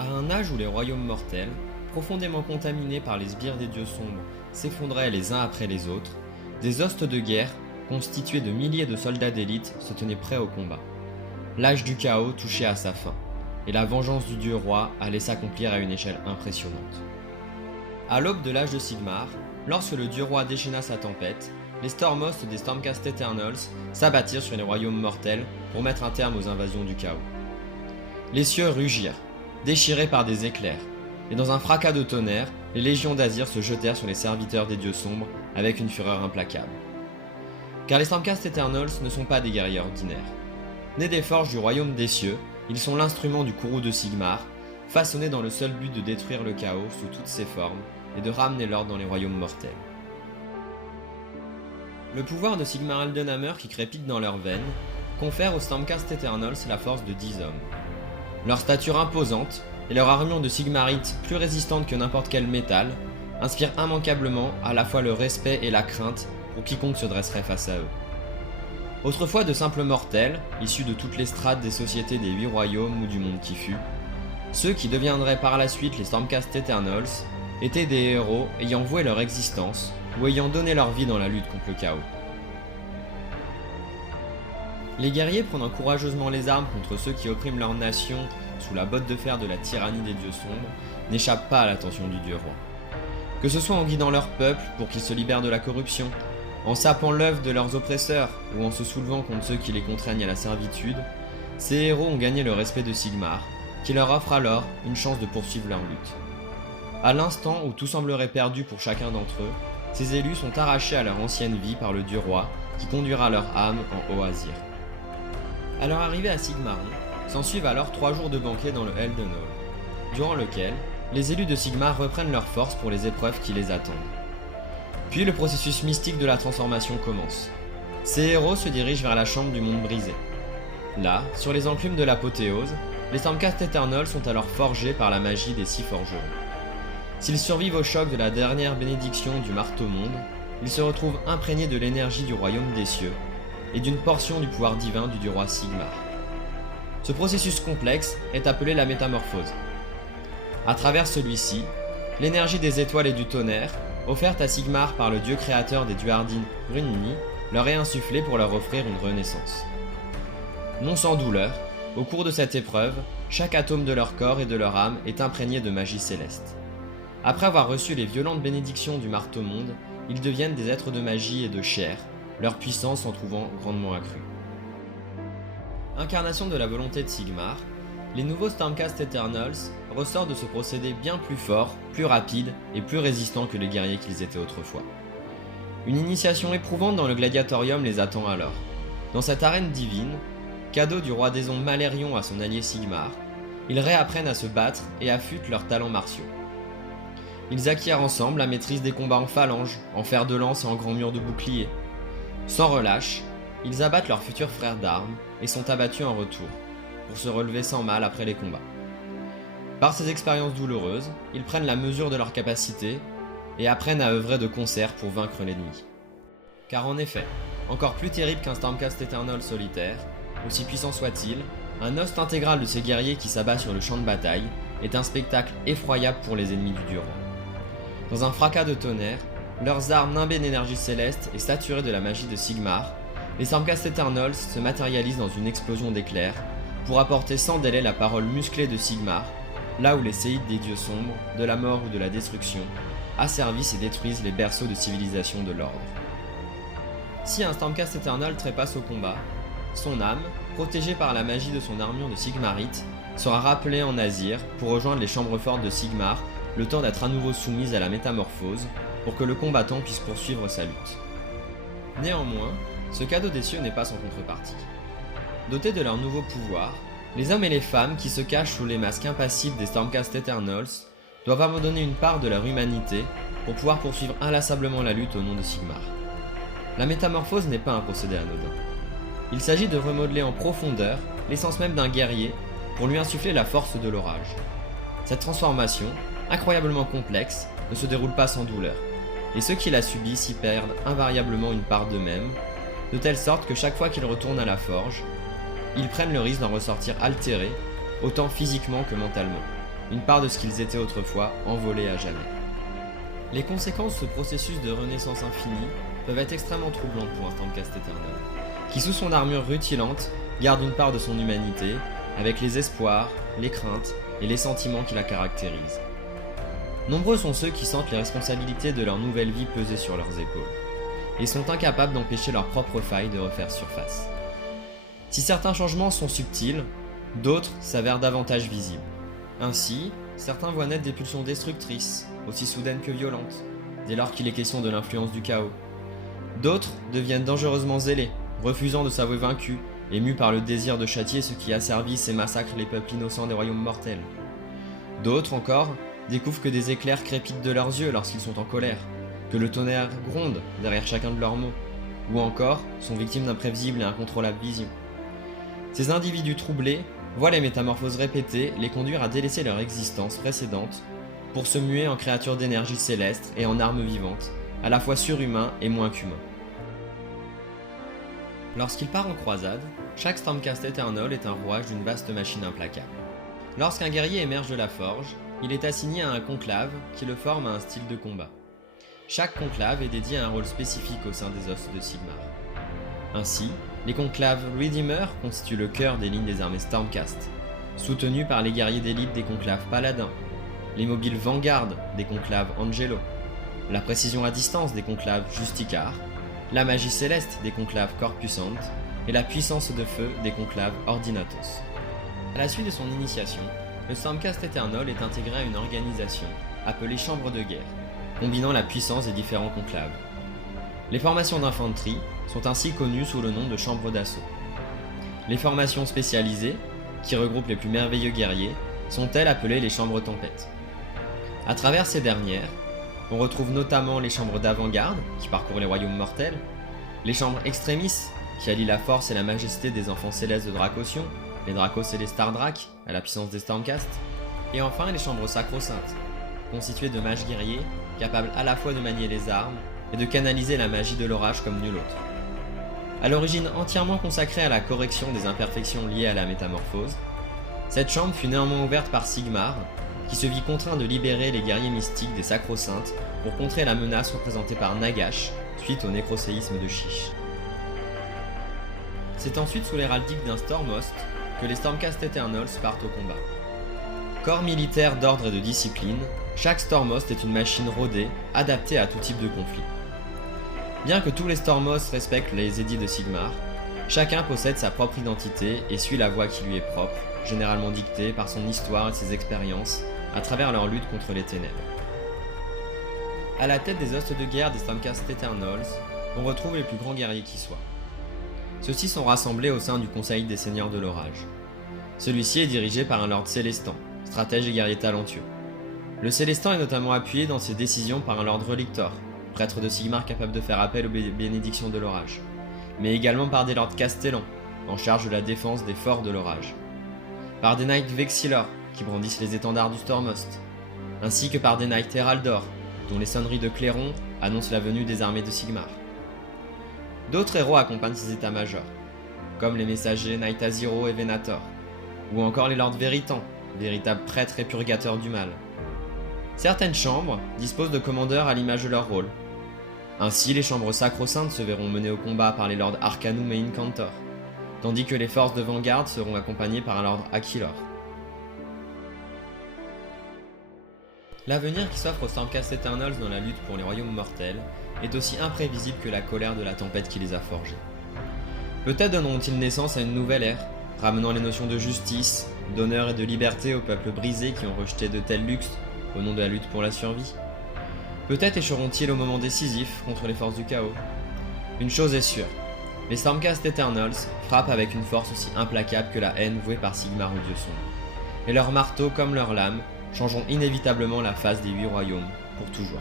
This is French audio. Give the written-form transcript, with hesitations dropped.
À un âge où les royaumes mortels, profondément contaminés par les sbires des dieux sombres, s'effondraient les uns après les autres, des hostes de guerre, constitués de milliers de soldats d'élite, se tenaient prêts au combat. L'âge du chaos touchait à sa fin, et la vengeance du dieu roi allait s'accomplir à une échelle impressionnante. À l'aube de l'âge de Sigmar, lorsque le dieu roi déchaîna sa tempête, les Stormhosts des Stormcast Eternals s'abattirent sur les royaumes mortels pour mettre un terme aux invasions du chaos. Les cieux rugirent, déchirés par des éclairs, et dans un fracas de tonnerre, les légions d'Azir se jetèrent sur les serviteurs des dieux sombres avec une fureur implacable. Car les Stormcast Eternals ne sont pas des guerriers ordinaires. Nés des forges du royaume des cieux, ils sont l'instrument du courroux de Sigmar, façonnés dans le seul but de détruire le chaos sous toutes ses formes et de ramener l'ordre dans les royaumes mortels. Le pouvoir de Sigmar Eldenhammer qui crépite dans leurs veines confère aux Stormcast Eternals la force de 10 hommes. Leur stature imposante et leur armure de Sigmarite plus résistante que n'importe quel métal inspirent immanquablement à la fois le respect et la crainte pour quiconque se dresserait face à eux. Autrefois de simples mortels, issus de toutes les strates des sociétés des 8 royaumes ou du monde qui fut, ceux qui deviendraient par la suite les Stormcast Eternals étaient des héros ayant voué leur existence ou ayant donné leur vie dans la lutte contre le chaos. Les guerriers prenant courageusement les armes contre ceux qui oppriment leur nation sous la botte de fer de la tyrannie des dieux sombres n'échappent pas à l'attention du dieu roi. Que ce soit en guidant leur peuple pour qu'ils se libèrent de la corruption, en sapant l'œuvre de leurs oppresseurs ou en se soulevant contre ceux qui les contraignent à la servitude, ces héros ont gagné le respect de Sigmar, qui leur offre alors une chance de poursuivre leur lutte. À l'instant où tout semblerait perdu pour chacun d'entre eux, ces élus sont arrachés à leur ancienne vie par le dieu roi qui conduira leur âme en Haut-Azir. À leur arrivée à Sigmaron, s'ensuivent alors 3 jours de banquet dans le Elden Hall, durant lequel les élus de Sigmar reprennent leurs forces pour les épreuves qui les attendent. Puis le processus mystique de la transformation commence. Ces héros se dirigent vers la chambre du monde brisé. Là, sur les enclumes de l'apothéose, les Stormcast Eternals sont alors forgés par la magie des 6 forgerons. S'ils survivent au choc de la dernière bénédiction du marteau-monde, ils se retrouvent imprégnés de l'énergie du royaume des cieux et d'une portion du pouvoir divin du dieu roi Sigmar. Ce processus complexe est appelé la métamorphose. À travers celui-ci, l'énergie des étoiles et du tonnerre, offerte à Sigmar par le dieu créateur des Duardin, Brunni, leur est insufflée pour leur offrir une renaissance. Non sans douleur, au cours de cette épreuve, chaque atome de leur corps et de leur âme est imprégné de magie céleste. Après avoir reçu les violentes bénédictions du marteau-monde, ils deviennent des êtres de magie et de chair, leur puissance s'en trouvant grandement accrue. Incarnation de la volonté de Sigmar, les nouveaux Stormcast Eternals ressortent de ce procédé bien plus fort, plus rapide et plus résistant que les guerriers qu'ils étaient autrefois. Une initiation éprouvante dans le Gladiatorium les attend alors. Dans cette arène divine, cadeau du roi des ombres Malérion à son allié Sigmar, ils réapprennent à se battre et affûtent leurs talents martiaux. Ils acquièrent ensemble la maîtrise des combats en phalange, en fer de lance et en grand mur de bouclier. Sans relâche, ils abattent leurs futurs frères d'armes et sont abattus en retour, pour se relever sans mal après les combats. Par ces expériences douloureuses, ils prennent la mesure de leurs capacités et apprennent à œuvrer de concert pour vaincre l'ennemi. Car en effet, encore plus terrible qu'un Stormcast Eternal solitaire, aussi puissant soit-il, un host intégral de ces guerriers qui s'abat sur le champ de bataille est un spectacle effroyable pour les ennemis du dieu roi. Dans un fracas de tonnerre, leurs armes nimbées d'énergie céleste et saturées de la magie de Sigmar, les Stormcast Eternals se matérialisent dans une explosion d'éclairs pour apporter sans délai la parole musclée de Sigmar, là où les séides des dieux sombres, de la mort ou de la destruction, asservissent et détruisent les berceaux de civilisation de l'ordre. Si un Stormcast Eternal trépasse au combat, son âme, protégée par la magie de son armure de Sigmarite, sera rappelée en Azir pour rejoindre les chambres fortes de Sigmar, le temps d'être à nouveau soumise à la métamorphose, pour que le combattant puisse poursuivre sa lutte. Néanmoins, ce cadeau des cieux n'est pas sans contrepartie. Dotés de leur nouveau pouvoir, les hommes et les femmes qui se cachent sous les masques impassibles des Stormcast Eternals doivent abandonner une part de leur humanité pour pouvoir poursuivre inlassablement la lutte au nom de Sigmar. La métamorphose n'est pas un procédé anodin. Il s'agit de remodeler en profondeur l'essence même d'un guerrier pour lui insuffler la force de l'orage. Cette transformation, incroyablement complexe, ne se déroule pas sans douleur, et ceux qui la subissent y perdent invariablement une part d'eux-mêmes, de telle sorte que chaque fois qu'ils retournent à la forge, ils prennent le risque d'en ressortir altérés, autant physiquement que mentalement. une part de ce qu'ils étaient autrefois, envolés à jamais. Les conséquences de ce processus de renaissance infinie peuvent être extrêmement troublantes pour un Stormcast éternel, qui sous son armure rutilante garde une part de son humanité, avec les espoirs, les craintes et les sentiments qui la caractérisent. Nombreux sont ceux qui sentent les responsabilités de leur nouvelle vie peser sur leurs épaules, et sont incapables d'empêcher leurs propres failles de refaire surface. Si certains changements sont subtils, d'autres s'avèrent davantage visibles. Ainsi, certains voient naître des pulsions destructrices, aussi soudaines que violentes, dès lors qu'il est question de l'influence du chaos. D'autres deviennent dangereusement zélés, refusant de s'avouer vaincus, émus par le désir de châtier ceux qui asservissent et massacrent les peuples innocents des royaumes mortels. D'autres encore découvrent que des éclairs crépitent de leurs yeux lorsqu'ils sont en colère, que le tonnerre gronde derrière chacun de leurs mots, ou encore sont victimes d'imprévisibles et incontrôlables visions. Ces individus troublés voient les métamorphoses répétées les conduire à délaisser leur existence précédente pour se muer en créatures d'énergie céleste et en armes vivantes, à la fois surhumains et moins qu'humains. Lorsqu'il part en croisade, chaque Stormcast Eternal est un rouage d'une vaste machine implacable. Lorsqu'un guerrier émerge de la forge, il est assigné à un conclave qui le forme à un style de combat. Chaque conclave est dédié à un rôle spécifique au sein des Ostes de Sigmar. Ainsi, les conclaves Redeemer constituent le cœur des lignes des armées Stormcast, soutenus par les guerriers d'élite des conclaves Paladins, les mobiles Vanguard des conclaves Angelo, la précision à distance des conclaves Justicar, la magie céleste des conclaves Corpusant et la puissance de feu des conclaves Ordinatos. À la suite de son initiation, le Stormcast Eternal est intégré à une organisation appelée Chambre de guerre, combinant la puissance des différents conclaves. Les formations d'infanterie sont ainsi connues sous le nom de chambres d'assaut. Les formations spécialisées, qui regroupent les plus merveilleux guerriers, sont elles appelées les chambres tempêtes. À travers ces dernières, on retrouve notamment les chambres d'avant-garde, qui parcourent les royaumes mortels, les chambres extremis, qui allient la force et la majesté des enfants célestes de Dracosion, les Dracos et les Stardrak, à la puissance des Stormcast, et enfin les chambres sacro-saintes, constituées de mages guerriers, capables à la fois de manier les armes et de canaliser la magie de l'orage comme nul autre. À l'origine entièrement consacrée à la correction des imperfections liées à la métamorphose, cette chambre fut néanmoins ouverte par Sigmar, qui se vit contraint de libérer les guerriers mystiques des sacro-saintes pour contrer la menace représentée par Nagash suite au nécroséisme de Chiche. C'est ensuite sous l'héraldique d'un Stormhost que les Stormcast Eternals partent au combat. Corps militaire d'ordre et de discipline, chaque Stormhost est une machine rodée, adaptée à tout type de conflit. Bien que tous les Stormhosts respectent les édits de Sigmar, chacun possède sa propre identité et suit la voie qui lui est propre, généralement dictée par son histoire et ses expériences, à travers leur lutte contre les ténèbres. À la tête des hostes de guerre des Stormcast Eternals, on retrouve les plus grands guerriers qui soient. Ceux-ci sont rassemblés au sein du Conseil des Seigneurs de l'Orage. Celui-ci est dirigé par un Lord Célestant, stratège et guerrier talentueux. Le Célestant est notamment appuyé dans ses décisions par un Lord Relictor, prêtre de Sigmar capable de faire appel aux bénédictions de l'Orage, mais également par des Lords Castellans, en charge de la défense des forts de l'Orage, par des Knights Vexillor, qui brandissent les étendards du Stormhost, ainsi que par des Knights Heraldor, dont les sonneries de clairon annoncent la venue des armées de Sigmar. D'autres héros accompagnent ces états-majors, comme les messagers Knight Aziro et Venator, ou encore les Lords Véritants, véritables prêtres et purgateurs du mal. Certaines chambres disposent de commandeurs à l'image de leur rôle. Ainsi, les chambres sacro-saintes se verront menées au combat par les Lords Arcanum et Incantor, tandis que les forces de Vanguard seront accompagnées par un Lord Aquilor. L'avenir qui s'offre aux Stormcast Eternals dans la lutte pour les royaumes mortels est aussi imprévisible que la colère de la tempête qui les a forgés. Peut-être donneront-ils naissance à une nouvelle ère, ramenant les notions de justice, d'honneur et de liberté aux peuples brisés qui ont rejeté de tels luxes au nom de la lutte pour la survie. Peut-être échoueront-ils au moment décisif contre les forces du chaos. Une chose est sûre, les Stormcast Eternals frappent avec une force aussi implacable que la haine vouée par Sigmar au dieu sombre, et leurs marteaux comme leurs lames changeront inévitablement la face des 8 royaumes pour toujours.